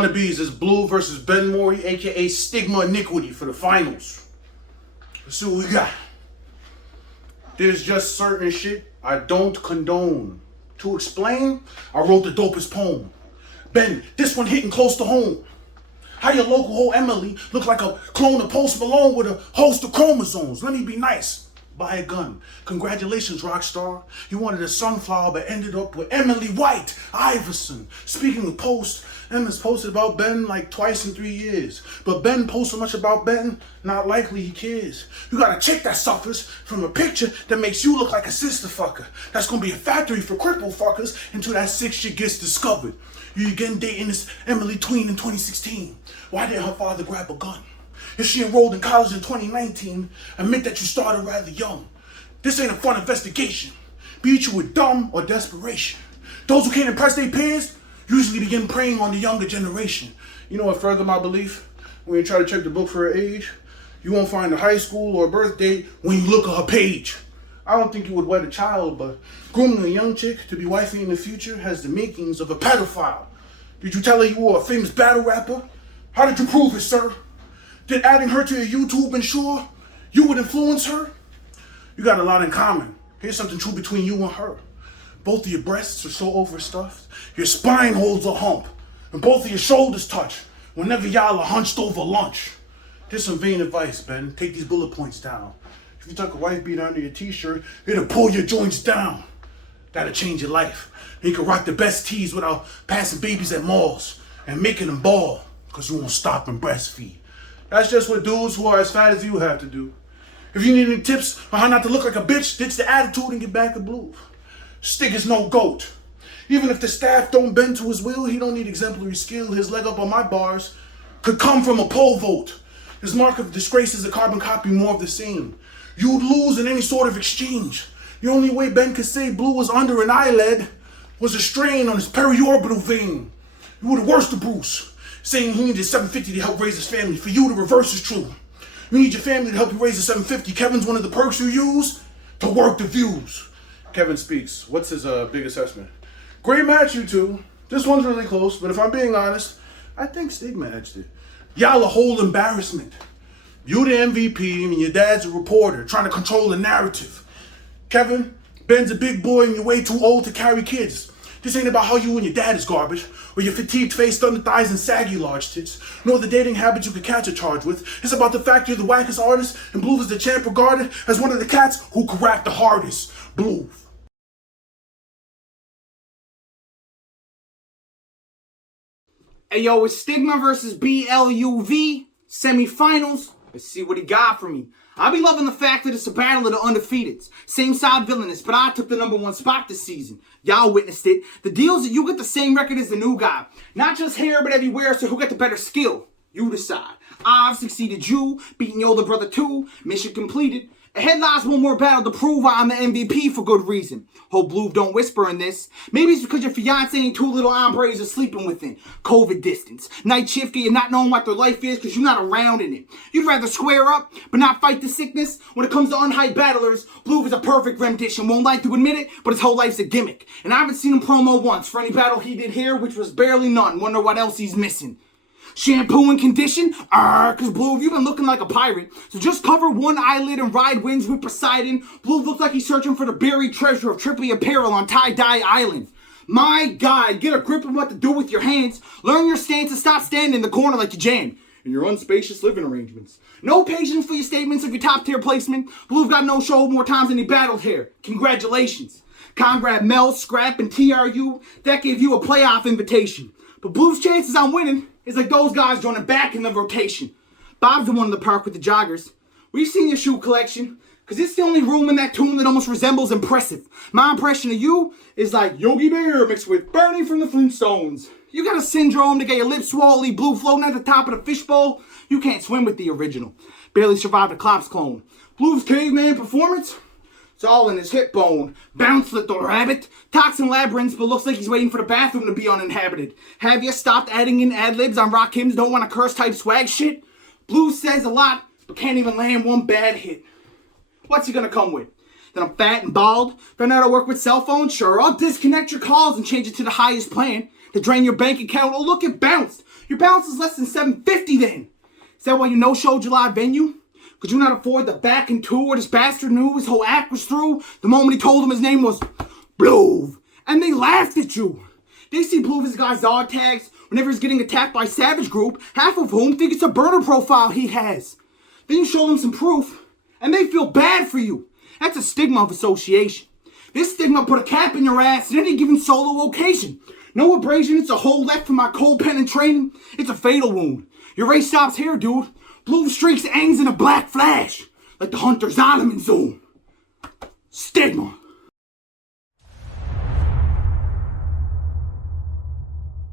Wannabes is Bluv versus Ben Mori, aka Stigma Iniquity, for the finals. Let's see what we got. There's just certain shit I don't condone. To explain, I wrote the dopest poem. Ben, this one hitting close to home. How your local hoe Emily look like a clone of Post Malone with a host of chromosomes. Let me be nice. Buy a gun. Congratulations, rock star. You wanted a sunflower but ended up with Emily White Iverson. Speaking of posts, Emma's posted about Ben like twice in 3 years. But Ben posted much about Ben, not likely he cares. You got a chick that suffers from a picture that makes you look like a sister fucker. That's gonna be a factory for cripple fuckers until that sick shit gets discovered. You again dating this Emily Tween in 2016. Why didn't her father grab a gun? If she enrolled in college in 2019, admit that you started rather young. This ain't a fun investigation. Beat you with dumb or desperation. Those who can't impress their peers usually begin preying on the younger generation. You know what further my belief? When you try to check the book for her age, you won't find a high school or a birth date when you look at her page. I don't think you would wed a child, but grooming a young chick to be wifey in the future has the makings of a pedophile. Did you tell her you were a famous battle rapper? How did you prove it, sir? Did adding her to your YouTube ensure you would influence her? You got a lot in common. Here's something true between you and her. Both of your breasts are so overstuffed, your spine holds a hump, and both of your shoulders touch whenever y'all are hunched over lunch. There's some vain advice, Ben. Take these bullet points down. If you tuck a wife beater under your t-shirt, it'll pull your joints down. That'll change your life. And you can rock the best tees without passing babies at malls and making them ball, because you won't stop and breastfeed. That's just what dudes who are as fat as you have to do. If you need any tips on how not to look like a bitch, ditch the attitude and get back to Bluv. Stig is no goat. Even if the staff don't bend to his will, he don't need exemplary skill. His leg up on my bars could come from a poll vote. His mark of disgrace is a carbon copy, more of the same. You'd lose in any sort of exchange. The only way Ben could say Blue was under an eyelid was a strain on his periorbital vein. You were the worst of Bruce, saying he needed 750 to help raise his family. For you, the reverse is true. You need your family to help you raise the 750. Kevin's one of the perks you use to work the views. Kevin speaks. What's his big assessment? Great match, you two. This one's really close, but if I'm being honest, I think Stigma edged it. Y'all a whole embarrassment. You the MVP and your dad's a reporter trying to control the narrative. Kevin, Ben's a big boy and you're way too old to carry kids. This ain't about how you and your dad is garbage, or your fatigued face, thunder thighs, and saggy large tits, nor the dating habits you could catch a charge with. It's about the fact you're the wackest artist, and Bluv is the champ regarded as one of the cats who could rap the hardest. Bluv. Hey yo, it's Stigma versus Bluv, semifinals. Let's see what he got for me. I be loving the fact that it's a battle of the undefeateds. Same side villainous, but I took the #1 spot this season. Y'all witnessed it. The deal is that you get the same record as the new guy. Not just here, but everywhere, so who got the better skill? You decide. I've succeeded you, beating your older brother too. Mission completed. Ahead lies one more battle to prove I'm the MVP for good reason. Hope Bluv don't whisper in this. Maybe it's because your fiance and two little hombres are sleeping within. COVID distance. Night shift, you're not knowing what their life is because you're not around in it. You'd rather square up, but not fight the sickness. When it comes to unhyped battlers, Bluv is a perfect rendition. Won't like to admit it, but his whole life's a gimmick. And I haven't seen him promo once for any battle he did here, which was barely none. Wonder what else he's missing. Shampoo and condition? Cause Bluv, you've been looking like a pirate. So just cover one eyelid and ride winds with Poseidon. Bluv looks like he's searching for the buried treasure of Tripoli Apparel on Tie-Dye Island. My God, get a grip on what to do with your hands. Learn your stance and stop standing in the corner like you jammed in your unspacious living arrangements. No patience for your statements of your top tier placement. Bluv got no show more times than he battled here. Congratulations. Conrad, Mel, Scrap, and TRU, that gave you a playoff invitation. But Bluv's chances on winning is like those guys joining back in the rotation. Bob's the one in the park with the joggers. We've seen your shoe collection, because it's the only room in that tomb that almost resembles impressive. My impression of you is like Yogi Bear mixed with Bernie from the Flintstones. You got a syndrome to get your lips swollen, blue floating at the top of the fishbowl. You can't swim with the original. Barely survived a Klops clone. Bluv's caveman performance? It's all in his hip bone. Bounce little rabbit. Talks in labyrinths, but looks like he's waiting for the bathroom to be uninhabited. Have you stopped adding in ad-libs on Rock Hymns don't want to curse type swag shit? Bluv says a lot, but can't even land one bad hit. What's he gonna come with? That I'm fat and bald? Found out I work with cell phones? Sure, I'll disconnect your calls and change it to the highest plan. To drain your bank account? Oh look, it bounced. Your balance is less than $750 then. Is that why you no-showed your live venue? Could you not afford the back and tour this bastard knew his whole act was through the moment he told them his name was Bluv? And they laughed at you. They see Bluv as guy's dog tags whenever he's getting attacked by Savage Group, half of whom think it's a burner profile he has. Then you show them some proof, and they feel bad for you. That's a stigma of association. This stigma put a cap in your ass at any given solo occasion. No abrasion, it's a hole left from my cold pen and training. It's a fatal wound. Your race stops here, dude. Bluv streaks ends in a black flash, like the Hunter Zolomon zone. Stigma.